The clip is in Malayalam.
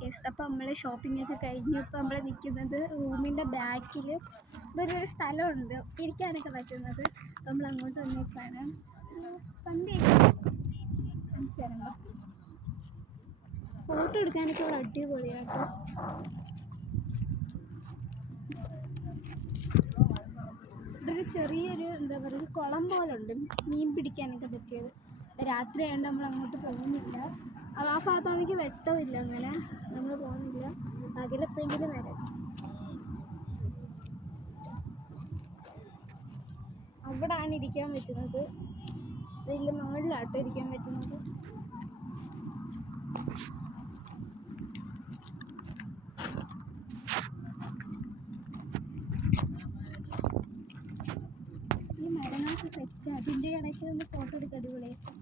കേസ്. അപ്പോൾ നമ്മൾ ഷോപ്പിംഗ് ഒക്കെ കഴിഞ്ഞു. ഇപ്പോൾ നമ്മൾ നിൽക്കുന്നത് റൂമിൻ്റെ ബാക്കിൽ ഇതൊരു സ്ഥലമുണ്ട് ഇരിക്കാനൊക്കെ പറ്റുന്നത്. അപ്പോൾ നമ്മൾ അങ്ങോട്ട് വന്നേക്കാണ്. സൺഡേ കാണിച്ചു ഫോട്ടോ എടുക്കാനൊക്കെ ഇവിടെ അടിപൊളിയാട്ടോ. ഇവിടെ ഒരു ചെറിയൊരു എന്താ പറയുക കുളം പോലെ ഉണ്ട്, മീൻ പിടിക്കാനൊക്കെ പറ്റിയത്. രാത്രി ആയതുകൊണ്ട് നമ്മൾ അങ്ങോട്ട് പോകുന്നില്ല. ആ ഭാഗത്താണെങ്കിൽ വെട്ടമില്ല, അങ്ങനെ നമ്മൾ പോകുന്നില്ല. പകലെപ്പോഴെങ്കിലും വരാം. അവിടാണ് ഇരിക്കാൻ പറ്റുന്നത്. വലിയ മുകളിലാട്ടോ ഇരിക്കാൻ പറ്റുന്നത്. ഈ മരങ്ങളൊക്കെ സെറ്റ്. അതിൻ്റെ ഇടയ്ക്ക് ഒന്ന് ഫോട്ടോ എടുക്കാൻ അടിപൊളിയായിട്ട്.